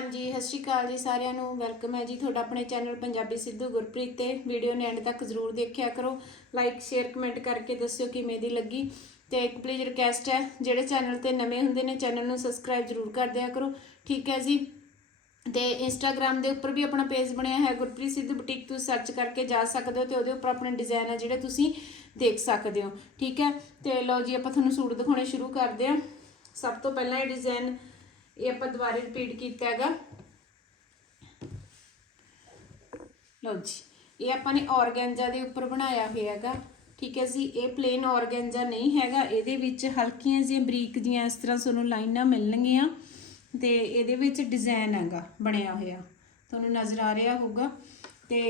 ਹਾਂਜੀ, ਸਤਿ ਸ਼੍ਰੀ ਅਕਾਲ ਜੀ ਸਾਰਿਆਂ ਨੂੰ। ਵੈਲਕਮ ਹੈ ਜੀ ਤੁਹਾਡਾ ਆਪਣੇ ਚੈਨਲ ਪੰਜਾਬੀ ਸਿੱਧੂ ਗੁਰਪ੍ਰੀਤ ਤੇ। ਵੀਡੀਓ ਨੇ ਐਂਡ ਤੱਕ ਜ਼ਰੂਰ ਦੇਖਿਆ ਕਰੋ। ਲਾਈਕ ਸ਼ੇਅਰ ਕਮੈਂਟ ਕਰਕੇ ਦੱਸਿਓ ਕਿਵੇਂ ਦੀ ਲੱਗੀ। ਤੇ ਇੱਕ ਪਲੀਜ਼ ਰਿਕਵੈਸਟ ਹੈ, ਜਿਹੜੇ ਚੈਨਲ ਤੇ ਨਵੇਂ ਹੁੰਦੇ ਨੇ, ਚੈਨਲ ਨੂੰ ਸਬਸਕ੍ਰਾਈਬ ਜ਼ਰੂਰ ਕਰ ਦਿਆ ਕਰੋ। ਠੀਕ ਹੈ ਜੀ? ਤੇ ਇੰਸਟਾਗ੍ਰam ਦੇ ਉੱਪਰ ਵੀ ਆਪਣਾ ਪੇਜ ਬਣਿਆ ਹੈ, ਗੁਰਪ੍ਰੀਤ ਸਿੱਧੂ ਬੁਟੀਕ ਤੁਸੀਂ ਸਰਚ ਕਰਕੇ ਜਾ ਸਕਦੇ ਹੋ ਤੇ ਉਹਦੇ ਉੱਪਰ ਆਪਣੇ ਡਿਜ਼ਾਈਨ ਹੈ ਜਿਹੜੇ ਤੁਸੀਂ ਦੇਖ ਸਕਦੇ ਹੋ। ਠੀਕ ਹੈ? ਤੇ ਲਓ ਜੀ, ਆਪਾਂ ਤੁਹਾਨੂੰ ਸੂਟ ਦਿਖਾਉਣੇ ਸ਼ੁਰੂ ਕਰਦੇ ਹਾਂ। ਸਭ ਤੋਂ ਪਹਿਲਾਂ ਇਹ ਡਿਜ਼ਾਈਨ ਇਹ ਆਪਾਂ ਦੁਬਾਰਾ ਰਿਪੀਟ ਕੀਤਾ ਹੈਗਾ। ਲਓ ਜੀ, ਇਹ ਆਪਾਂ ਨੇ ਔਰਗੈਂਜਾ ਦੇ ਉੱਪਰ ਬਣਾਇਆ ਹੋਇਆ ਹੈਗਾ। ਠੀਕ ਹੈ ਜੀ, ਇਹ ਪਲੇਨ ਔਰਗੈਂਜਾ ਨਹੀਂ ਹੈਗਾ। ਇਹਦੇ ਵਿੱਚ ਹਲਕੀਆਂ ਜਿਹੀਆਂ ਬਰੀਕ ਜਿਹੀਆਂ ਇਸ ਤਰ੍ਹਾਂ ਤੁਹਾਨੂੰ ਲਾਈਨਾਂ ਮਿਲਣਗੀਆਂ ਤੇ ਇਹਦੇ ਵਿੱਚ ਡਿਜ਼ਾਈਨ ਹੈਗਾ, ਬਣਿਆ ਹੋਇਆ। ਤੁਹਾਨੂੰ ਨਜ਼ਰ ਆ ਰਿਹਾ ਹੋਊਗਾ। ਤੇ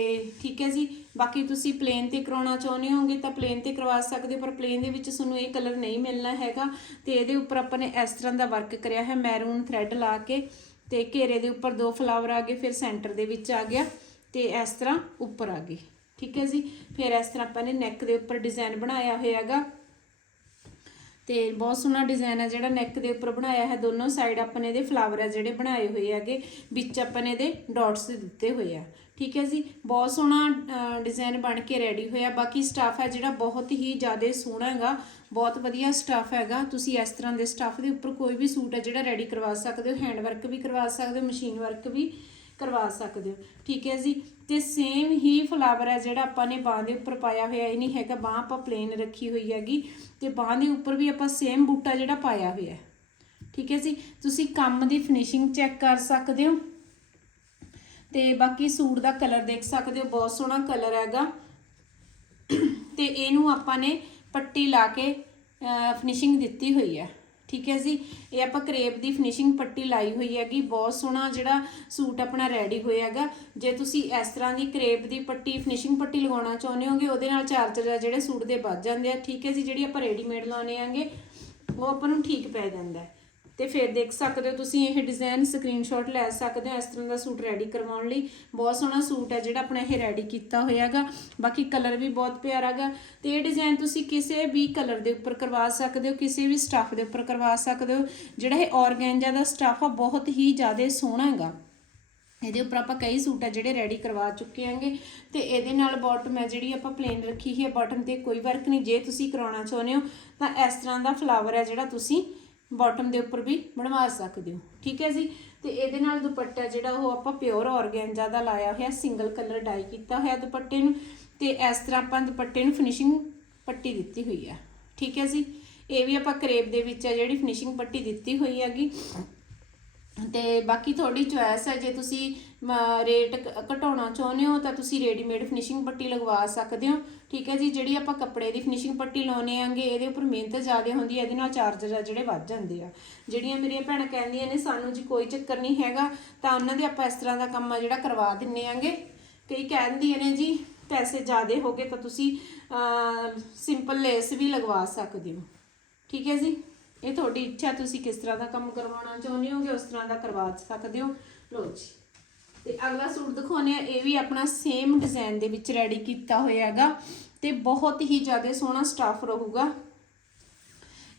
ਠੀਕ ਹੈ ਜੀ। ਬਾਕੀ ਤੁਸੀਂ ਪਲੇਨ ਤੇ ਕਰਾਉਣਾ ਚਾਹੁੰਦੇ ਹੋਗੇ ਤਾਂ ਪਲੇਨ ਤੇ ਕਰਵਾ ਸਕਦੇ ਹੋ, ਪਰ ਪਲੇਨ ਦੇ ਵਿੱਚ ਤੁਹਾਨੂੰ ਇਹ ਕਲਰ ਨਹੀਂ ਮਿਲਣਾ ਹੈਗਾ। ਤੇ ਇਹਦੇ ਉੱਪਰ ਆਪਾਂ ਨੇ ਇਸ ਤਰ੍ਹਾਂ ਦਾ ਵਰਕ ਕਰਿਆ ਹੈ ਮੈਰੂਨ ਥ੍ਰੈਡ ਲਾ ਕੇ ਤੇ ਘੇਰੇ ਦੇ ਉੱਪਰ ਦੋ ਫਲਾਵਰ ਆ ਗਏ, ਫਿਰ ਸੈਂਟਰ ਦੇ ਵਿੱਚ ਆ ਗਿਆ ਤੇ ਇਸ ਤਰ੍ਹਾਂ ਉੱਪਰ ਆ ਗਏ। ਠੀਕ ਹੈ ਜੀ। ਫਿਰ ਇਸ ਤਰ੍ਹਾਂ ਆਪਾਂ ਨੇ ਨੈਕ ਦੇ ਉੱਪਰ ਡਿਜ਼ਾਈਨ ਬਣਾਇਆ ਹੋਇਆ ਹੈਗਾ ਤੇ ਬਹੁਤ ਸੋਹਣਾ ਡਿਜ਼ਾਈਨ ਹੈ ਜਿਹੜਾ ਨੈਕ ਦੇ ਉੱਪਰ ਬਣਾਇਆ ਹੈ। ਦੋਨੋਂ ਸਾਈਡ ਆਪਾਂ ਨੇ ਇਹਦੇ ਫਲਾਵਰ ਆ ਜਿਹੜੇ ਬਣਾਏ ਹੋਏ ਹੈਗੇ। ਵਿੱਚ ਆਪਾਂ ਨੇ ਇਹਦੇ ਡਾਟਸ ਦਿੱਤੇ ਹੋਏ ਆ। ਠੀਕ ਹੈ ਜੀ, ਬਹੁਤ ਸੋਹਣਾ ਡਿਜ਼ਾਈਨ ਬਣ ਕੇ ਰੈਡੀ ਹੋਇਆ। ਬਾਕੀ ਸਟਾਫ ਹੈ ਜਿਹੜਾ ਬਹੁਤ ਹੀ ਜ਼ਿਆਦਾ ਸੋਹਣਾ ਹੈਗਾ, ਬਹੁਤ ਵਧੀਆ ਸਟਾਫ ਹੈਗਾ। ਤੁਸੀਂ ਇਸ ਤਰ੍ਹਾਂ ਦੇ ਸਟਾਫ ਦੇ ਉੱਪਰ ਕੋਈ ਵੀ ਸੂਟ ਹੈ ਜਿਹੜਾ ਰੈਡੀ ਕਰਵਾ ਸਕਦੇ ਹੋ ਹੈਂਡ ਵਰਕ ਵੀ ਕਰਵਾ ਸਕਦੇ ਹੋ ਮਸ਼ੀਨ ਵਰਕ ਵੀ ਕਰਵਾ ਸਕਦੇ ਹੋ। ਠੀਕ ਹੈ ਜੀ, ਤੇ ਸੇਮ ਹੀ ਫਲਾਵਰ ਹੈ ਜਿਹੜਾ ਆਪਾਂ ਨੇ ਬਾਹ ਦੇ ਉੱਪਰ ਪਾਇਆ ਹੋਇਆ, ਇਹ ਨਹੀਂ ਹੈਗਾ, ਬਾਹ ਆਪਾਂ ਪਲੇਨ ਰੱਖੀ ਹੋਈ ਹੈਗੀ। ਤੇ ਬਾਹ ਦੇ ਉੱਪਰ ਵੀ ਆਪਾਂ ਸੇਮ ਬੂਟਾ ਜਿਹੜਾ ਪਾਇਆ ਹੋਇਆ ਠੀਕ ਹੈ ਜੀ, ਤੁਸੀਂ ਕੰਮ ਦੀ ਫਿਨਿਸ਼ਿੰਗ ਚੈੱਕ ਕਰ ਸਕਦੇ ਹੋ। ਤੇ ਬਾਕੀ ਸੂਟ ਦਾ ਕਲਰ ਦੇਖ ਸਕਦੇ ਹੋ, ਬਹੁਤ ਸੋਹਣਾ ਕਲਰ ਹੈਗਾ। ਤੇ ਇਹਨੂੰ ਆਪਾਂ ਨੇ ਪੱਟੀ ਲਾ ਕੇ ਫਿਨਿਸ਼ਿੰਗ ਦਿੱਤੀ ਹੋਈ ਹੈ। ਠੀਕ ਹੈ ਜੀ? ਇਹ ਆਪਾਂ ਕਰੇਪ ਦੀ ਫਿਨਿਸ਼ਿੰਗ ਪੱਟੀ ਲਾਈ ਹੋਈ ਹੈਗੀ। ਬਹੁਤ ਸੋਹਣਾ ਜਿਹੜਾ ਸੂਟ ਆਪਣਾ ਰੈਡੀ ਹੋਇਆ ਹੈਗਾ। ਜੇ ਤੁਸੀਂ ਇਸ ਤਰ੍ਹਾਂ ਦੀ ਕਰੇਪ ਦੀ ਪੱਟੀ ਫਿਨਿਸ਼ਿੰਗ ਪੱਟੀ ਲਗਾਉਣਾ ਚਾਹੁੰਦੇ ਹੋਗੇ, ਉਹਦੇ ਨਾਲ ਚਾਰਜਰ ਆ ਜਿਹੜੇ ਸੂਟ ਦੇ ਵੱਜ ਜਾਂਦੇ ਆ। ਠੀਕ ਹੈ ਜੀ? ਜਿਹੜੀ ਆਪਾਂ ਰੈਡੀਮੇਡ ਲਾਉਣੇ ਆਂਗੇ ਉਹ ਆਪਾਂ ਨੂੰ ਠੀਕ ਪੈ ਜਾਂਦਾ ਹੈ। ਤੇ ਫਿਰ ਦੇਖ ਸਕਦੇ ਹੋ ਤੁਸੀਂ ਇਹ ਡਿਜ਼ਾਈਨ ਸਕਰੀਨਸ਼ਾਟ ਲੈ ਸਕਦੇ ਹੋ ਇਸ ਤਰ੍ਹਾਂ ਦਾ ਸੂਟ ਰੈਡੀ ਕਰਵਾਉਣ ਲਈ। ਬਹੁਤ ਸੋਹਣਾ ਸੂਟ ਹੈ ਜਿਹੜਾ ਆਪਣਾ ਇਹ ਰੈਡੀ ਕੀਤਾ ਹੋਇਆ ਹੈਗਾ। ਬਾਕੀ ਕਲਰ ਵੀ ਬਹੁਤ ਪਿਆਰਾ ਹੈਗਾ। ਤੇ ਇਹ ਡਿਜ਼ਾਈਨ ਤੁਸੀਂ ਕਿਸੇ ਵੀ ਕਲਰ ਦੇ ਉੱਪਰ ਕਰਵਾ ਸਕਦੇ ਹੋ, ਕਿਸੇ ਵੀ ਸਟੱਫ ਦੇ ਉੱਪਰ ਕਰਵਾ ਸਕਦੇ ਹੋ। ਜਿਹੜਾ ਇਹ ਔਰਗੈਂਜਾ ਦਾ ਸਟੱਫ ਆ, ਬਹੁਤ ਹੀ ਜ਼ਿਆਦਾ ਸੋਹਣਾ ਹੈਗਾ। ਇਹਦੇ ਉੱਪਰ ਆਪਾਂ ਕਈ ਸੂਟ ਆ ਜਿਹੜੇ ਰੈਡੀ ਕਰਵਾ ਚੁੱਕੇ ਆਂਗੇ ਤੇ ਇਹਦੇ ਨਾਲ ਬਾਟਮ ਹੈ ਜਿਹੜੀ ਆਪਾਂ ਪਲੇਨ ਰੱਖੀ ਹੈ ਬਾਟਮ ਤੇ ਕੋਈ ਵਰਕ ਨਹੀਂ। ਜੇ ਤੁਸੀਂ ਕਰਾਉਣਾ ਚਾਹੁੰਦੇ ਹੋ, ਤਾਂ ਇਸ ਤਰ੍ਹਾਂ ਦਾ ਫਲਾਵਰ ਹੈ ਜਿਹੜਾ ਤੁਸੀਂ ਬਾਟਮ ਦੇ ਉੱਪਰ ਵੀ ਬਣਵਾ ਸਕਦੇ ਹੋ। ਠੀਕ ਹੈ ਜੀ? ਤੇ ਇਹਦੇ ਨਾਲ ਦੁਪੱਟਾ ਜਿਹੜਾ ਉਹ ਆਪਾਂ ਪਿਓਰ ਔਰਗੈਂਜਾ ਦਾ ਲਾਇਆ ਹੋਇਆ ਸਿੰਗਲ ਕਲਰ ਡਾਈ ਕੀਤਾ ਹੋਇਆ ਦੁਪੱਟੇ ਨੂੰ ਤੇ ਇਸ ਤਰ੍ਹਾਂ ਆਪਾਂ ਦੁਪੱਟੇ ਨੂੰ ਫਿਨਿਸ਼ਿੰਗ ਪੱਟੀ ਦਿੱਤੀ ਹੋਈ ਹੈ। ਠੀਕ ਹੈ ਜੀ? ਇਹ ਵੀ ਆਪਾਂ ਕਰੇਬ ਦੇ ਵਿੱਚ ਆ ਜਿਹੜੀ ਫਿਨਿਸ਼ਿੰਗ ਪੱਟੀ ਦਿੱਤੀ ਹੋਈ ਹੈਗੀ। ਤੇ ਬਾਕੀ ਤੁਹਾਡੀ ਚੁਆਇਸ ਹੈ, ਜੇ ਤੁਸੀਂ ਰੇਟ ਘਟਾਉਣਾ ਚਾਹੁੰਦੇ ਹੋ, ਤਾਂ ਤੁਸੀਂ ਰੈਡੀਮੇਡ ਫਿਨਿਸ਼ਿੰਗ ਪੱਟੀ ਲਗਵਾ ਸਕਦੇ ਹੋ। ਠੀਕ ਹੈ ਜੀ, ਜਿਹੜੀ ਆਪਾਂ ਕੱਪੜੇ ਦੀ ਫਿਨਿਸ਼ਿੰਗ ਪੱਟੀ ਲਾਉਨੇ ਆਂਗੇ ਇਹਦੇ ਉੱਪਰ ਮਿਹਨਤ ਜ਼ਿਆਦਾ ਹੁੰਦੀ ਹੈ, ਇਹਦੇ ਨਾਲ ਚਾਰਜਰ ਆ ਜਿਹੜੇ ਵੱਧ ਜਾਂਦੇ ਆ। ਜਿਹੜੀਆਂ ਮੇਰੀਆਂ ਭੈਣਾਂ ਕਹਿੰਦੀਆਂ ਨੇ, ਸਾਨੂੰ ਜੀ ਕੋਈ ਚੱਕਰ ਨਹੀਂ ਹੈਗਾ, ਤਾਂ ਉਹਨਾਂ ਦੇ ਆਪਾਂ ਇਸ ਤਰ੍ਹਾਂ ਦਾ ਕੰਮ ਆ ਜਿਹੜਾ ਕਰਵਾ ਦਿੰਨੇ ਆਂਗੇ ਕਈ ਕਹਿੰਦੀਆਂ ਨੇ ਜੀ, ਪੈਸੇ ਜ਼ਿਆਦਾ ਹੋ ਗਏ ਤਾਂ ਤੁਸੀਂ ਸਿੰਪਲ ਲੇਸ ਵੀ ਲਗਵਾ ਸਕਦੇ ਹੋ। ਠੀਕ ਹੈ ਜੀ? ਇਹ ਤੁਹਾਡੀ ਇੱਛਾ ਤੁਸੀਂ ਕਿਸ ਤਰ੍ਹਾਂ ਦਾ ਕੰਮ ਕਰਵਾਉਣਾ ਚਾਹੁੰਦੇ ਹੋਗੇ, ਉਸ ਤਰ੍ਹਾਂ ਦਾ ਕਰਵਾ ਸਕਦੇ ਹੋ? ਲੋ ਜੀ। ਤੇ ਅਗਲਾ ਸੂਟ ਦਿਖਾਉਨੇ ਆ ਇਹ ਵੀ ਆਪਣਾ ਸੇਮ ਡਿਜ਼ਾਈਨ ਦੇ ਵਿੱਚ ਰੈਡੀ ਕੀਤਾ ਹੋਇਆ ਹੈਗਾ ਤੇ ਬਹੁਤ ਹੀ ਜ਼ਿਆਦਾ ਸੋਹਣਾ ਸਟਾਫ ਰਹੂਗਾ।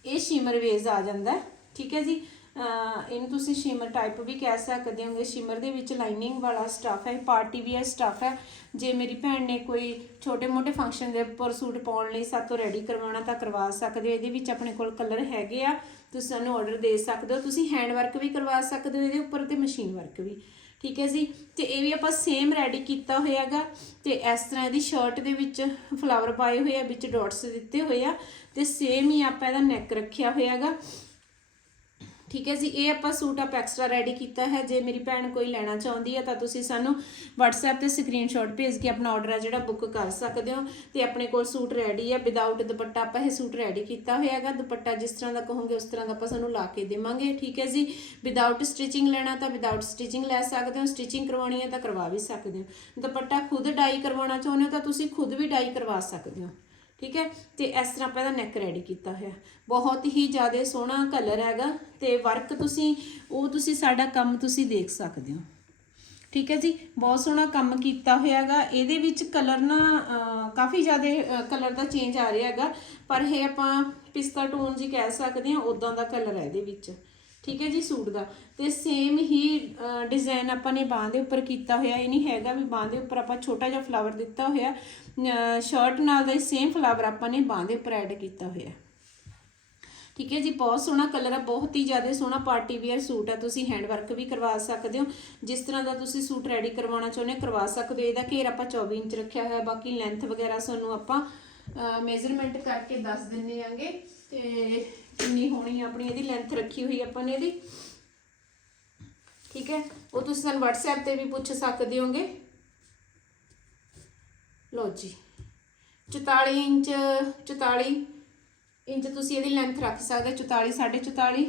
ਇਹ ਸ਼ਿਮਰ ਵੇਜ਼ ਆ ਜਾਂਦਾ ਠੀਕ ਹੈ ਜੀ। ਇਹਨੂੰ ਤੁਸੀਂ ਸ਼ਿਮਰ ਟਾਈਪ ਵੀ ਕਹਿ ਸਕਦੇ ਹੋਗੇ। ਸ਼ਿਮਰ ਦੇ ਵਿੱਚ ਲਾਈਨਿੰਗ ਵਾਲਾ ਸਟਾਫ ਹੈ ਪਾਰਟੀ ਵੀਅਰ ਸਟਾਫ ਹੈ। ਜੇ ਮੇਰੀ ਭੈਣ ਨੇ ਕੋਈ ਛੋਟੇ-ਮੋਟੇ ਫੰਕਸ਼ਨ ਦੇ ਉੱਪਰ ਸੂਟ ਪਾਉਣ ਲਈ ਸਾਤੋਂ ਰੈਡੀ ਕਰਵਾਉਣਾ ਤਾਂ ਕਰਵਾ ਸਕਦੇ ਹੋ। ਇਹਦੇ ਵਿੱਚ ਆਪਣੇ ਕੋਲ ਕਲਰ ਹੈਗੇ ਆ। ਤੁਸੀਂ ਸਾਨੂੰ ਆਰਡਰ ਦੇ ਸਕਦੇ ਹੋ। ਤੁਸੀਂ ਹੈਂਡ ਵਰਕ ਵੀ ਕਰਵਾ ਸਕਦੇ ਹੋ। ਇਹਦੇ ਉੱਪਰ ਤੇ ਮਸ਼ੀਨ ਵਰਕ ਵੀ। ਠੀਕ ਹੈ ਜੀ? ਤੇ ਇਹ ਵੀ ਆਪਾਂ ਸੇਮ ਰੈਡੀ ਕੀਤਾ ਹੋਇਆਗਾ। ਤੇ ਇਸ ਤਰ੍ਹਾਂ ਇਹਦੀ ਸ਼ਰਟ ਦੇ ਵਿੱਚ ਫਲਾਵਰ ਪਾਏ ਹੋਏ ਆ, ਵਿੱਚ ਡਾਟਸ ਦਿੱਤੇ ਹੋਏ ਆ। ਤੇ ਸੇਮ ਹੀ ਆਪਾਂ ਇਹਦਾ ਨੈਕ ਰੱਖਿਆ ਹੋਇਆਗਾ। ਠੀਕ ਹੈ ਜੀ, ਇਹ ਆਪਾਂ ਸੂਟ ਆਪ ਐਕਸਟਰਾ ਰੈਡੀ ਕੀਤਾ ਹੈ। ਜੇ ਮੇਰੀ ਭੈਣ ਕੋਈ ਲੈਣਾ ਚਾਹੁੰਦੀ ਹੈ ਤਾਂ ਤੁਸੀਂ ਸਾਨੂੰ WhatsApp ਤੇ ਸਕਰੀਨਸ਼ਾਟ ਭੇਜ ਕੇ ਆਪਣਾ ਆਰਡਰ ਹੈ ਜਿਹੜਾ ਬੁੱਕ ਕਰ ਸਕਦੇ ਹੋ ਤੇ ਆਪਣੇ ਕੋਲ ਸੂਟ ਰੈਡੀ ਹੈ। ਵਿਦਆਊਟ ਦੁਪੱਟਾ ਆਪਾਂ ਇਹ ਸੂਟ ਰੈਡੀ ਕੀਤਾ ਹੋਇਆ ਹੈਗਾ। ਦੁਪੱਟਾ ਜਿਸ ਤਰ੍ਹਾਂ ਦਾ ਕਹੋਗੇ ਉਸ ਤਰ੍ਹਾਂ ਦਾ ਆਪਾਂ ਸਾਨੂੰ ਲਾ ਕੇ ਦੇਵਾਂਗੇ। ਠੀਕ ਹੈ ਜੀ ਵਿਦਆਊਟ ਸਟਿਚਿੰਗ ਲੈਣਾ ਤਾਂ ਵਿਦਆਊਟ ਸਟਿਚਿੰਗ ਲੈ ਸਕਦੇ ਹੋ। ਸਟਿਚਿੰਗ ਕਰਵਾਉਣੀ ਹੈ ਤਾਂ ਕਰਵਾ ਵੀ ਸਕਦੇ ਹੋ। ਦੁਪੱਟਾ ਖੁਦ ਡਾਈ ਕਰਵਾਉਣਾ ਚਾਹੁੰਦੇ ਹੋ ਤਾਂ ਤੁਸੀਂ ਖੁਦ ਵੀ ਡਾਈ ਕਰਵਾ ਸਕਦੇ ਹੋ। ਠੀਕ ਹੈ? ਤੇ ਇਸ ਤਰ੍ਹਾਂ ਆਪਾਂ ਇਹਦਾ ਨੈਕ ਰੈਡੀ ਕੀਤਾ ਹੋਇਆ। ਬਹੁਤ ਹੀ ਜ਼ਿਆਦਾ ਸੋਹਣਾ ਕਲਰ ਹੈਗਾ ਤੇ ਵਰਕ ਤੁਸੀਂ, ਉਹ ਤੁਸੀਂ ਸਾਡਾ ਕੰਮ ਤੁਸੀਂ ਦੇਖ ਸਕਦੇ ਹੋ। ਠੀਕ ਹੈ ਜੀ? ਬਹੁਤ ਸੋਹਣਾ ਕੰਮ ਕੀਤਾ ਹੋਇਆ ਹੈਗਾ। ਇਹਦੇ ਵਿੱਚ ਕਲਰ ਨਾ ਕਾਫੀ ਜ਼ਿਆਦਾ ਕਲਰ ਦਾ ਚੇਂਜ ਆ ਰਿਹਾ ਹੈਗਾ। ਪਰ ਇਹ ਆਪਾਂ ਪਿਸਤਾ ਟੋਨ ਜੀ ਕਹਿ ਸਕਦੇ ਹਾਂ ਉਦਾਂ ਦਾ ਕਲਰ ਹੈ ਇਹਦੇ ਵਿੱਚ। ਠੀਕ ਹੈ ਜੀ, ਸੂਟ ਦਾ। ਤੇ ਸੇਮ ਹੀ ਡਿਜ਼ਾਈਨ ਆਪਾਂ ਨੇ ਬਾਹ ਦੇ ਉੱਪਰ ਕੀਤਾ ਹੋਇਆ, ਇਹ ਨਹੀਂ ਹੈਗਾ ਵੀ ਬਾਹ ਦੇ ਉੱਪਰ ਆਪਾਂ ਛੋਟਾ ਜਿਹਾ ਫਲਾਵਰ ਦਿੱਤਾ ਹੋਇਆ ਸ਼ਰਟ ਨਾਲ ਦਾ ਸੇਮ ਫਲਾਵਰ ਆਪਾਂ ਨੇ ਬਾਹ ਦੇ ਉੱਪਰ ਐਡ ਕੀਤਾ ਹੋਇਆ ਠੀਕ ਹੈ ਜੀ, ਬਹੁਤ ਸੋਹਣਾ ਕਲਰ ਆ, ਬਹੁਤ ਹੀ ਜ਼ਿਆਦਾ ਸੋਹਣਾ ਪਾਰਟੀ ਵੇਅਰ ਸੂਟ ਆ, ਤੁਸੀਂ ਹੈਂਡ ਵਰਕ ਵੀ ਕਰਵਾ ਸਕਦੇ ਹੋ। ਜਿਸ ਤਰ੍ਹਾਂ ਦਾ ਤੁਸੀਂ ਸੂਟ ਰੈਡੀ ਕਰਵਾਉਣਾ ਚਾਹੁੰਦੇ ਹੋ, ਕਰਵਾ ਸਕਦੇ ਹੋ। ਇਹਦਾ ਘੇਰ ਆਪਾਂ 24 ਇੰਚ ਰੱਖਿਆ ਹੋਇਆ, ਬਾਕੀ ਲੈਂਥ ਵਗੈਰਾ ਸਾਨੂੰ ਆਪਾਂ ਮੇਜ਼ਰਮੈਂਟ ਕਰਕੇ ਦੱਸ ਦਿੰਨੇ ਆਂਗੇ। ਤੇ ਕਿੰਨੀ ਹੋਣੀ ਆਪਣੀ ਇਹਦੀ ਲੈਂਥ ਰੱਖੀ ਹੋਈ ਆਪਾਂ ਨੇ ਇਹਦੀ। ਠੀਕ ਹੈ? ਉਹ ਤੁਸੀਂ ਸਾਨੂੰ WhatsApp ਤੇ ਵੀ ਪੁੱਛ ਸਕਦੇ ਹੋਗੇ। ਲਓ ਜੀ। 44 ਇੰਚ 44 ਇੰਚ ਤੁਸੀਂ ਇਹਦੀ ਲੈਂਥ ਰੱਖ ਸਕਦੇ ਹੋ 44 44.5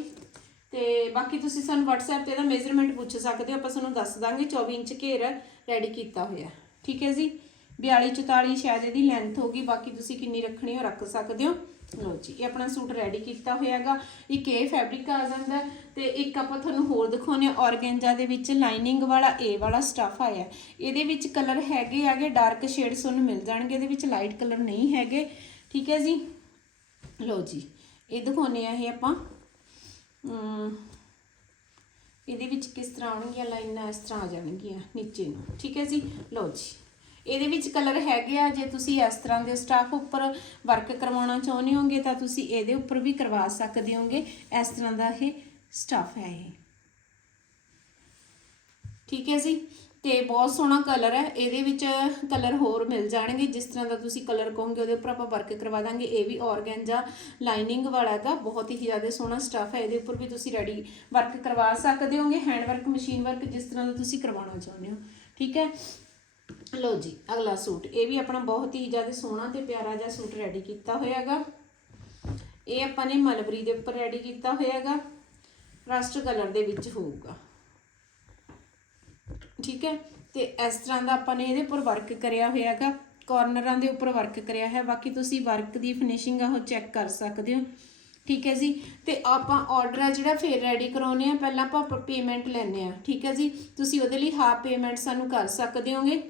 ਤੇ ਬਾਕੀ ਤੁਸੀਂ ਸਾਨੂੰ WhatsApp ਤੇ ਇਹਦਾ ਮੇਜ਼ਰਮੈਂਟ ਪੁੱਛ ਸਕਦੇ ਹੋ, ਆਪਾਂ ਤੁਹਾਨੂੰ ਦੱਸ ਦਾਂਗੇ 24 ਇੰਚ ਘੇਰ ਰੈਡੀ ਕੀਤਾ ਹੋਇਆ। ਠੀਕ ਹੈ ਜੀ? 42 44 ਸ਼ਾਇਦ ਇਹਦੀ ਲੈਂਥ ਹੋਗੀ ਬਾਕੀ ਤੁਸੀਂ ਕਿੰਨੀ ਰੱਖਣੀ ਹੋ ਰੱਖ ਸਕਦੇ ਹੋ। ਲਓ ਜੀ, ਇਹ ਆਪਣਾ ਸੂਟ ਰੈਡੀ ਕੀਤਾ ਹੋਇਆ ਹੈਗਾ ਇੱਕ ਇਹ ਫੈਬਰਿਕ ਆ ਜਾਂਦਾ ਹੈ ਤੇ ਇੱਕ ਆਪਾਂ ਤੁਹਾਨੂੰ ਹੋਰ ਦਿਖਾਉਨੇ ਆ ਔਰਗੈਂਜਾ ਦੇ ਵਿੱਚ ਲਾਈਨਿੰਗ ਵਾਲਾ ਏ ਵਾਲਾ ਸਟਫ ਆਇਆ ਇਹਦੇ ਵਿੱਚ ਕਲਰ ਹੈਗੇ ਆਗੇ ਡਾਰਕ ਸ਼ੇਡਸ ਤੁਹਾਨੂੰ ਮਿਲ ਜਾਣਗੇ, ਇਹਦੇ ਵਿੱਚ ਲਾਈਟ ਕਲਰ ਨਹੀਂ ਹੈਗੇ। ਠੀਕ ਹੈ ਜੀ? ਲਓ ਜੀ, ਇਹ ਦਿਖਾਉਨੇ ਆ ਇਹ ਆਪਾਂ। ਇਹਦੇ ਵਿੱਚ ਕਿਸ ਤਰ੍ਹਾਂ ਆਉਣਗੀਆਂ ਲਾਈਨਾਂ, ਇਸ ਤਰ੍ਹਾਂ ਆ ਜਾਣਗੀਆਂ, ਨੀਚੇ ਨੂੰ। ਠੀਕ ਹੈ ਜੀ? ਲਓ ਜੀ। ਇਹਦੇ ਵਿੱਚ ਕਲਰ ਹੈਗੇ ਆ, ਜੇ ਤੁਸੀਂ ਇਸ ਤਰ੍ਹਾਂ ਦੇ ਸਟਾਫ ਉੱਪਰ ਵਰਕ ਕਰਵਾਉਣਾ ਚਾਹੁੰਦੇ ਹੋਗੇ ਤਾਂ ਤੁਸੀਂ ਇਹਦੇ ਉੱਪਰ ਵੀ ਕਰਵਾ ਸਕਦੇ ਹੋਗੇ। ਇਸ ਤਰ੍ਹਾਂ ਦਾ ਇਹ ਸਟਾਫ ਹੈ ਇਹ। ਠੀਕ ਹੈ ਜੀ? ਤੇ ਬਹੁਤ ਸੋਹਣਾ ਕਲਰ ਹੈ। ਇਹਦੇ ਵਿੱਚ ਕਲਰ ਹੋਰ ਮਿਲ ਜਾਣਗੇ। ਜਿਸ ਤਰ੍ਹਾਂ ਦਾ ਤੁਸੀਂ ਕਲਰ ਕਹੋਗੇ, ਉਹਦੇ ਉੱਪਰ ਆਪਾਂ ਵਰਕ ਕਰਵਾ ਦਾਂਗੇ। ਇਹ ਵੀ ਔਰਗੈਂਜਾ ਲਾਈਨਿੰਗ ਵਾਲਾ ਹੈਗਾ ਬਹੁਤ ਹੀ ਜ਼ਿਆਦਾ ਸੋਹਣਾ ਸਟੱਫ ਹੈ। ਇਹਦੇ ਉੱਪਰ ਵੀ ਤੁਸੀਂ ਰੈਡੀ ਵਰਕ ਕਰਵਾ ਸਕਦੇ ਹੋਗੇ। ਹੈਂਡ ਵਰਕ ਮਸ਼ੀਨ ਵਰਕ ਜਿਸ ਤਰ੍ਹਾਂ ਦਾ ਤੁਸੀਂ ਕਰਵਾਉਣਾ ਚਾਹੁੰਦੇ ਹੋ। ਠੀਕ ਹੈ? ਲਓ ਜੀ, ਅਗਲਾ ਸੂਟ। ਇਹ ਵੀ ਆਪਣਾ ਬਹੁਤ ਹੀ ਜ਼ਿਆਦਾ ਸੋਹਣਾ ਤੇ ਪਿਆਰਾ ਜਿਹਾ ਸੂਟ ਰੈਡੀ ਕੀਤਾ ਹੋਇਆ ਹੈਗਾ ਇਹ ਆਪਾਂ ਨੇ ਮਲਬਰੀ ਦੇ ਉੱਪਰ ਰੈਡੀ ਕੀਤਾ ਹੋਇਆ ਹੈਗਾ ਰਸਟ ਕਲਰ ਦੇ ਵਿੱਚ ਹੋਊਗਾ। ਠੀਕ ਹੈ? ਤੇ ਇਸ ਤਰ੍ਹਾਂ ਦਾ ਆਪਾਂ ਨੇ ਇਹਦੇ ਉੱਪਰ ਵਰਕ ਕਰਿਆ ਹੋਇਆ ਹੈਗਾ ਕਾਰਨਰਾਂ ਦੇ ਉੱਪਰ ਵਰਕ ਕਰਿਆ ਹੈ। ਬਾਕੀ ਤੁਸੀਂ ਵਰਕ ਦੀ ਫਿਨਿਸ਼ਿੰਗ ਆ, ਉਹ ਚੈੱਕ ਕਰ ਸਕਦੇ ਹੋ। ਠੀਕ ਹੈ ਜੀ? ਤੇ ਆਪਾਂ ਆਰਡਰ ਆ ਜਿਹੜਾ, ਫੇਰ ਰੈਡੀ ਕਰਾਉਨੇ ਆ ਪਹਿਲਾਂ ਆਪਾਂ ਪੇਮੈਂਟ ਲੈਣੇ ਆ ਠੀਕ ਹੈ ਜੀ? ਤੁਸੀਂ ਉਹਦੇ ਲਈ ਹਾਫ ਪੇਮੈਂਟ ਸਾਨੂੰ ਕਰ ਸਕਦੇ ਹੋਗੇ।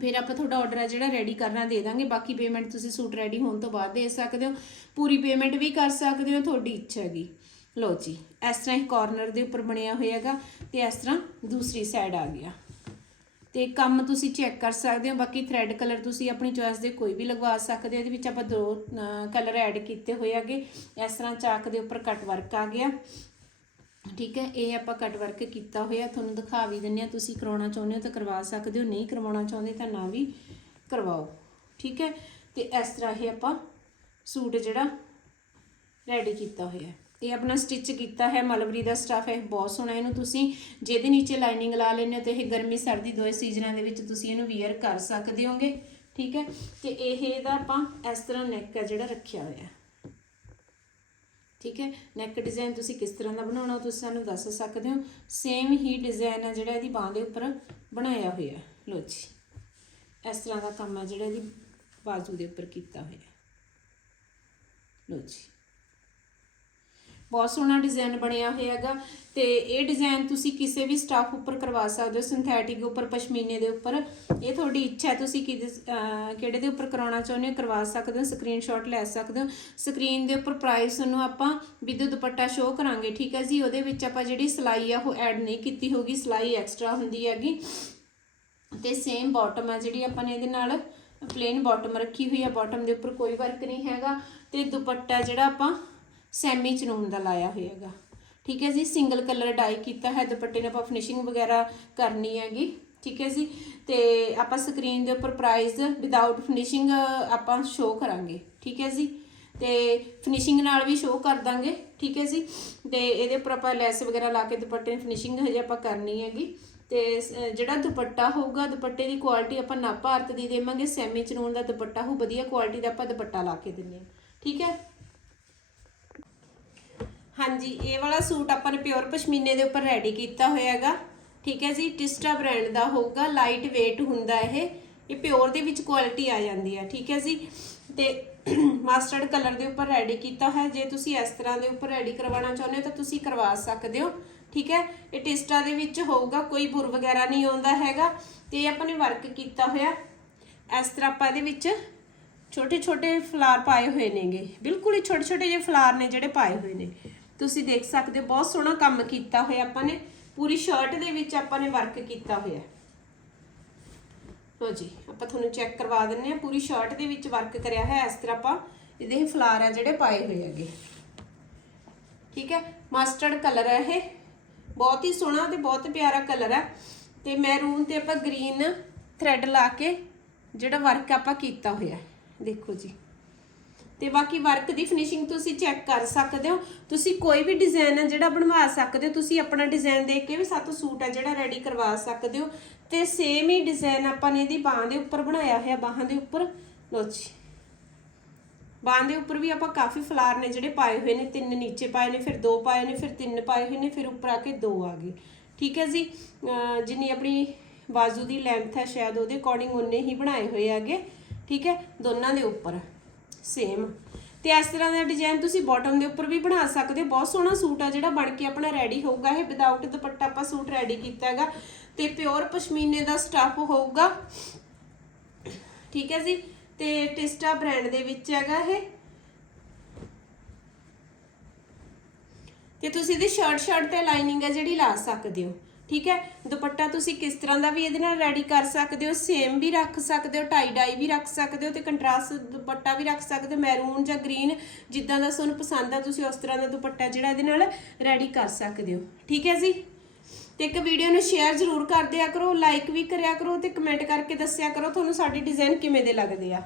ਫਿਰ ਆਪਾਂ ਤੁਹਾਡਾ ਆਰਡਰ ਆ ਜਿਹੜਾ ਰੈਡੀ ਕਰਨਾ ਦੇ ਦਾਂਗੇ। ਬਾਕੀ ਪੇਮੈਂਟ ਤੁਸੀਂ ਸੂਟ ਰੈਡੀ ਹੋਣ ਤੋਂ ਬਾਅਦ ਦੇ ਸਕਦੇ ਹੋ। ਪੂਰੀ ਪੇਮੈਂਟ ਵੀ ਕਰ ਸਕਦੇ ਹੋ, ਤੁਹਾਡੀ ਇੱਛਾ ਹੈਗੀ। ਲਓ ਜੀ, ਇਸ ਤਰ੍ਹਾਂ ਹੀ ਕਾਰਨਰ ਦੇ ਉੱਪਰ ਬਣਿਆ ਹੋਇਆ ਹੈਗਾ ਤੇ ਇਸ ਤਰ੍ਹਾਂ ਦੂਸਰੀ ਸਾਈਡ ਆ ਗਿਆ। ਤੇ ਕੰਮ ਤੁਸੀਂ ਚੈੱਕ ਕਰ ਸਕਦੇ ਹੋ, ਬਾਕੀ ਥ੍ਰੈਡ ਕਲਰ ਤੁਸੀਂ ਆਪਣੀ ਚੋਇਸ ਦੇ ਕੋਈ ਵੀ ਲਗਵਾ ਸਕਦੇ ਹੋ। ਇਹਦੇ ਵਿੱਚ ਆਪਾਂ ਦੋ ਕਲਰ ਐਡ ਕੀਤੇ ਹੋਏ ਹੈਗੇ। ਇਸ ਤਰ੍ਹਾਂ ਚਾਕ ਦੇ ਉੱਪਰ ਕੱਟ ਵਰਕ ਆ ਗਿਆ। ਠੀਕ ਹੈ, ਇਹ ਆਪਾਂ ਕਟ ਵਰਕ ਕੀਤਾ ਹੋਇਆ, ਤੁਹਾਨੂੰ ਦਿਖਾ ਵੀ ਦਿੰਨੇ ਆ ਤੁਸੀਂ ਕਰਾਉਣਾ ਚਾਹੁੰਦੇ ਹੋ ਤਾਂ ਕਰਵਾ ਸਕਦੇ ਹੋ, ਨਹੀਂ ਕਰਵਾਉਣਾ ਚਾਹੁੰਦੇ ਤਾਂ ਨਾ ਵੀ ਕਰਵਾਓ, ਠੀਕ ਹੈ, ਤੇ ਇਸ ਤਰ੍ਹਾਂ ਇਹ ਆਪਾਂ ਸੂਟ ਜਿਹੜਾ ਰੈਡੀ ਕੀਤਾ ਹੋਇਆ ਇਹ ਆਪਣਾ ਸਟਿਚ ਕੀਤਾ ਹੈ ਮਲਬਰੀ ਦਾ ਸਟਫ ਹੈ ਬਹੁਤ ਸੋਹਣਾ ਇਹਨੂੰ ਤੁਸੀਂ, ਜਿਹਦੇ ਨੀਚੇ ਲਾਈਨਿੰਗ ਲਾ ਲੈਂਦੇ ਹੋ ਤੇ ਇਹ ਗਰਮੀ, ਸਰਦੀ ਦੋਏ ਸੀਜ਼ਨਾਂ ਦੇ ਵਿੱਚ ਤੁਸੀਂ ਇਹਨੂੰ ਵੀਅਰ ਕਰ ਸਕਦੇ ਹੋਗੇ, ਠੀਕ ਹੈ, ਤੇ ਇਹ ਇਹਦਾ ਆਪਾਂ ਇਸ ਤਰ੍ਹਾਂ ਨੈਕ ਹੈ ਜਿਹੜਾ ਰੱਖਿਆ ਹੋਇਆ ਠੀਕ ਹੈ? ਨੈਕ ਡਿਜ਼ਾਈਨ ਤੁਸੀਂ ਕਿਸ ਤਰ੍ਹਾਂ ਦਾ ਬਣਾਉਣਾ ਤੁਸੀਂ ਸਾਨੂੰ ਦੱਸ ਸਕਦੇ ਹੋ। ਸੇਮ ਹੀ ਡਿਜ਼ਾਈਨ ਹੈ ਜਿਹੜਾ ਇਹਦੀ ਬਾਹ ਦੇ ਉੱਪਰ ਬਣਾਇਆ ਹੋਇਆ ਲੋ ਜੀ। ਇਸ ਤਰ੍ਹਾਂ ਦਾ ਕੰਮ ਹੈ ਜਿਹੜਾ ਇਹਦੀ ਬਾਜ਼ੂ ਦੇ ਉੱਪਰ ਕੀਤਾ ਹੋਇਆ ਲੋ ਜੀ। ਬਹੁਤ ਸੋਹਣਾ ਡਿਜ਼ਾਈਨ ਬਣਿਆ ਹੋਇਆ ਹੈਗਾ ਤੇ ਇਹ ਡਿਜ਼ਾਈਨ ਤੁਸੀਂ ਕਿਸੇ ਵੀ ਸਟਾਫ ਉੱਪਰ ਕਰਵਾ ਸਕਦੇ ਹੋ ਸਿੰਥੈਟਿਕ ਉੱਪਰ, ਪਸ਼ਮੀਨੇ ਦੇ ਉੱਪਰ। ਇਹ ਤੁਹਾਡੀ ਇੱਛਾ ਹੈ, ਤੁਸੀਂ ਕਿਹਦੇ ਕਿਹੜੇ ਦੇ ਉੱਪਰ ਕਰਾਉਣਾ ਚਾਹੁੰਦੇ ਹੋ, ਕਰਵਾ ਸਕਦੇ ਹੋ ਸਕਰੀਨਸ਼ਾਟ ਲੈ ਸਕਦੇ ਹੋ। ਸਕਰੀਨ ਦੇ ਉੱਪਰ ਪ੍ਰਾਈਸ ਨੂੰ ਆਪਾਂ ਵਿਦ ਦੁਪੱਟਾ ਸ਼ੋਅ ਕਰਾਂਗੇ, ਠੀਕ ਹੈ ਜੀ? ਉਹਦੇ ਵਿੱਚ ਆਪਾਂ ਜਿਹੜੀ ਸਿਲਾਈ ਆ, ਉਹ ਐਡ ਨਹੀਂ ਕੀਤੀ ਹੋਗੀ, ਸਿਲਾਈ ਐਕਸਟਰਾ ਹੁੰਦੀ ਹੈਗੀ। ਤੇ ਸੇਮ ਬਾਟਮ ਆ, ਜਿਹੜੀ ਆਪਾਂ ਨੇ ਇਹਦੇ ਨਾਲ ਪਲੇਨ ਬਾਟਮ ਰੱਖੀ ਹੋਈ ਆ ਬਾਟਮ ਦੇ ਉੱਪਰ ਕੋਈ ਵਰਕ ਨਹੀਂ ਹੈਗਾ। ਤੇ ਦੁਪੱਟਾ ਜਿਹੜਾ ਆਪਾਂ ਸੈਮੀ ਚਨੂਨ ਦਾ ਲਾਇਆ ਹੋਇਆ ਠੀਕ ਹੈ ਜੀ ਸਿੰਗਲ ਕਲਰ ਡਾਈ ਕੀਤਾ ਹੈ ਦੁਪੱਟੇ ਨੇ, ਆਪਾਂ ਫਿਨਿਸ਼ਿੰਗ ਵਗੈਰਾ ਕਰਨੀ ਹੈਗੀ। ਠੀਕ ਹੈ ਜੀ, ਤੇ ਆਪਾਂ ਸਕਰੀਨ ਦੇ ਉੱਪਰ ਪ੍ਰਾਈਸ ਵਿਦਆਊਟ ਫਿਨਿਸ਼ਿੰਗ ਆਪਾਂ ਸ਼ੋਅ ਕਰਾਂਗੇ। ਠੀਕ ਹੈ ਜੀ, ਤੇ ਫਿਨਿਸ਼ਿੰਗ ਨਾਲ ਵੀ ਸ਼ੋਅ ਕਰ ਦਾਂਗੇ। ਠੀਕ ਹੈ ਜੀ, ਤੇ ਇਹਦੇ ਉੱਪਰ ਆਪਾਂ ਲੈਸ ਵਗੈਰਾ ਲਾ ਕੇ ਦੁਪੱਟੇ ਦੀ ਫਿਨਿਸ਼ਿੰਗ ਹਜੇ ਆਪਾਂ ਕਰਨੀ ਹੈਗੀ। ਤੇ ਜਿਹੜਾ ਦੁਪੱਟਾ ਹੋਊਗਾ, ਦੁਪੱਟੇ ਦੀ ਕੁਆਲਿਟੀ ਆਪਾਂ ਨਾ ਭਾਰਤ ਦੀ ਦੇਵਾਂਗੇ, ਸੈਮੀ ਚਨੂਨ ਦਾ ਦੁਪੱਟਾ ਹੋ ਵਧੀਆ ਕੁਆਲਿਟੀ ਦਾ ਆਪਾਂ ਦੁਪੱਟਾ ਲਾ ਕੇ ਦਿੰਨੇ ਆ। ਠੀਕ ਹੈ ਹਾਂਜੀ, ਇਹ ਵਾਲਾ ਸੂਟ ਆਪਾਂ ਨੇ ਪਿਓਰ ਪਸ਼ਮੀਨੇ ਦੇ ਉੱਪਰ ਰੈਡੀ ਕੀਤਾ ਹੋਇਆ ਹੈਗਾ। ਠੀਕ ਹੈ ਜੀ ਟਿਸਟਾ ਬ੍ਰਾਂਡ ਦਾ ਹੋਊਗਾ ਲਾਈਟ weight ਹੁੰਦਾ ਇਹ। ਇਹ ਪਿਓਰ ਦੇ ਵਿੱਚ ਕੁਆਲਿਟੀ ਆ ਜਾਂਦੀ ਹੈ, ਠੀਕ ਹੈ ਜੀ। ਤੇ ਮਸਟਰਡ ਕਲਰ ਦੇ ਉੱਪਰ ਰੈਡੀ ਕੀਤਾ ਹੈ ਜੇ ਤੁਸੀਂ ਇਸ ਤਰ੍ਹਾਂ ਦੇ ਉੱਪਰ ਰੈਡੀ ਕਰਵਾਉਣਾ ਚਾਹੁੰਦੇ ਹੋ, ਤਾਂ ਤੁਸੀਂ ਕਰਵਾ ਸਕਦੇ ਹੋ। ਠੀਕ ਹੈ, ਇਹ ਟਿਸਟਾ ਦੇ ਵਿੱਚ ਹੋਊਗਾ, ਕੋਈ ਬੁਰ ਵਗੈਰਾ ਨਹੀਂ ਆਉਂਦਾ ਹੈਗਾ। ਤੇ ਇਹ ਆਪਾਂ ਨੇ ਵਰਕ ਕੀਤਾ ਹੋਇਆ। ਇਸ ਤਰ੍ਹਾਂ ਆਪਾਂ ਇਹਦੇ ਵਿੱਚ ਛੋਟੇ ਛੋਟੇ ਫਲਾਰ ਪਾਏ ਹੋਏ ਨੇਗੇ। ਬਿਲਕੁਲ ਹੀ ਛੋਟੇ ਛੋਟੇ ਜਿਹੇ ਫਲਾਰ ਨੇ ਜਿਹੜੇ ਪਾਏ ਹੋਏ ਨੇ। ਤੁਸੀਂ ਦੇਖ ਸਕਦੇ ਹੋ, ਬਹੁਤ ਸੋਹਣਾ ਕੰਮ ਕੀਤਾ ਹੋਇਆ ਆਪਾਂ ਨੇ। ਪੂਰੀ ਸ਼ਰਟ ਦੇ ਵਿੱਚ ਆਪਾਂ ਨੇ ਵਰਕ ਕੀਤਾ ਹੋਇਆ। ਲੋ ਜੀ, ਆਪਾਂ ਤੁਹਾਨੂੰ ਚੈੱਕ ਕਰਵਾ ਦਿੰਨੇ ਆ ਪੂਰੀ ਸ਼ਰਟ ਦੇ ਵਿੱਚ ਵਰਕ ਕਰਿਆ ਹੋਇਆ, ਇਸ ਤਰ੍ਹਾਂ ਆਪਾਂ ਇਹਦੇ ਫਲਾਰ ਆ ਜਿਹੜੇ ਪਾਏ ਹੋਏ ਹੈਗੇ। ਠੀਕ ਹੈ? ਮਸਟਰਡ ਕਲਰ ਹੈ ਇਹ। ਬਹੁਤ ਹੀ ਸੋਹਣਾ ਤੇ ਬਹੁਤ ਪਿਆਰਾ ਕਲਰ ਹੈ ਤੇ ਮੈਰੂਨ ਤੇ ਆਪਾਂ ਗ੍ਰੀਨ ਥ੍ਰੈਡ ਲਾ ਕੇ ਜਿਹੜਾ ਵਰਕ ਆਪਾਂ ਕੀਤਾ ਹੋਇਆ। ਦੇਖੋ ਜੀ। ਤੇ ਬਾਕੀ ਵਰਕ ਦੀ ਫਿਨਿਸ਼ਿੰਗ ਤੁਸੀਂ ਚੈੱਕ ਕਰ ਸਕਦੇ ਹੋ। ਤੁਸੀਂ ਕੋਈ ਵੀ ਡਿਜ਼ਾਈਨ ਹੈ ਜਿਹੜਾ ਬਣਵਾ ਸਕਦੇ ਹੋ, ਤੁਸੀਂ ਆਪਣਾ ਡਿਜ਼ਾਈਨ ਦੇਖ ਕੇ ਵੀ ਸਾਤੋਂ ਸੂਟ ਹੈ ਜਿਹੜਾ ਰੈਡੀ ਕਰਵਾ ਸਕਦੇ ਹੋ। ਤੇ ਸੇਮ ਹੀ ਡਿਜ਼ਾਈਨ ਆਪਾਂ ਨੇ ਇਹਦੀ ਬਾਹਾਂ ਦੇ ਉੱਪਰ ਬਣਾਇਆ ਹੋਇਆ, ਬਾਹਾਂ ਦੇ ਉੱਪਰ। ਲੋ ਜੀ। ਬਾਹਾਂ ਦੇ ਉੱਪਰ ਵੀ ਆਪਾਂ ਕਾਫੀ ਫਲਾਰ ਨੇ ਜਿਹੜੇ ਪਾਏ ਹੋਏ ਨੇ, ਤਿੰਨ ਨੀਚੇ ਪਾਏ ਨੇ, ਫਿਰ ਦੋ ਪਾਏ ਨੇ, ਫਿਰ ਤਿੰਨ ਪਾਏ ਹੋਏ ਨੇ, ਫਿਰ ਉੱਪਰ ਆ ਕੇ ਦੋ ਆ ਗਏ। ਠੀਕ ਹੈ ਜੀ? ਜਿੰਨੀ ਆਪਣੀ ਬਾਜ਼ੂ ਦੀ ਲੈਂਥ ਹੈ, ਸ਼ਾਇਦ ਉਹਦੇ ਅਕੋਰਡਿੰਗ ਉਹਨੇ ਹੀ ਬਣਾਏ ਹੋਏ ਹੈਗੇ। ਠੀਕ ਹੈ? ਦੋਨਾਂ ਦੇ ਉੱਪਰ। ਸੇਮ ਤੇ ਇਸ ਤਰ੍ਹਾਂ ਦਾ ਡਿਜ਼ਾਈਨ ਤੁਸੀਂ ਬਾਟਮ ਦੇ ਉੱਪਰ ਵੀ ਬਣਾ ਸਕਦੇ ਹੋ। ਬਹੁਤ ਸੋਹਣਾ ਸੂਟ ਆ ਜਿਹੜਾ ਬਣ ਕੇ ਆਪਣਾ ਰੈਡੀ ਹੋਊਗਾ। ਇਹ ਵਿਦਆਊਟ ਦੁਪੱਟਾ ਆਪਾਂ ਸੂਟ ਰੈਡੀ ਕੀਤਾ ਹੈਗਾ। ਤੇ ਪਿਓਰ ਪਸ਼ਮੀਨੇ ਦਾ ਸਟਫ ਹੋਊਗਾ। ਠੀਕ ਹੈ ਜੀ? ਤੇ ਟਿਸਟਾ ਬ੍ਰਾਂਡ ਦੇ ਵਿੱਚ ਹੈਗਾ ਇਹ। ਤੇ ਤੁਸੀਂ ਇਹਦੀ ਸ਼ਰਟ ਸ਼ਰਟ ਤੇ ਲਾਈਨਿੰਗ ਹੈ ਜਿਹੜੀ ਲਾ ਸਕਦੇ ਹੋ। ਠੀਕ ਹੈ? ਦੁਪੱਟਾ ਤੁਸੀਂ ਕਿਸ ਤਰ੍ਹਾਂ ਦਾ ਵੀ ਇਹਦੇ ਨਾਲ ਰੈਡੀ ਕਰ ਸਕਦੇ ਹੋ? ਸੇਮ ਵੀ ਰੱਖ ਸਕਦੇ ਹੋ ਟਾਈ ਡਾਈ ਵੀ ਰੱਖ ਸਕਦੇ ਹੋ ਤੇ ਕੰਟਰਾਸਟ ਦੁਪੱਟਾ ਵੀ ਰੱਖ ਸਕਦੇ ਹੋ ਮੈਰੂਨ ਜਾਂ ਗ੍ਰੀਨ ਜਿੱਦਾਂ ਦਾ ਤੁਹਾਨੂੰ ਪਸੰਦ ਆ, ਤੁਸੀਂ ਉਸ ਤਰ੍ਹਾਂ ਦਾ ਦੁਪੱਟਾ ਜਿਹੜਾ ਇਹਦੇ ਨਾਲ ਰੈਡੀ ਕਰ ਸਕਦੇ ਹੋ। ਠੀਕ ਹੈ ਜੀ? ਤੇ ਇੱਕ ਵੀਡੀਓ ਨੂੰ ਸ਼ੇਅਰ ਜ਼ਰੂਰ ਕਰ ਦਿਆ ਕਰੋ ਲਾਈਕ ਵੀ ਕਰਿਆ ਕਰੋ ਤੇ ਕਮੈਂਟ ਕਰਕੇ ਦੱਸਿਆ ਕਰੋ, ਤੁਹਾਨੂੰ ਸਾਡੇ ਡਿਜ਼ਾਈਨ ਕਿਵੇਂ ਦੇ ਲੱਗਦੇ ਆ।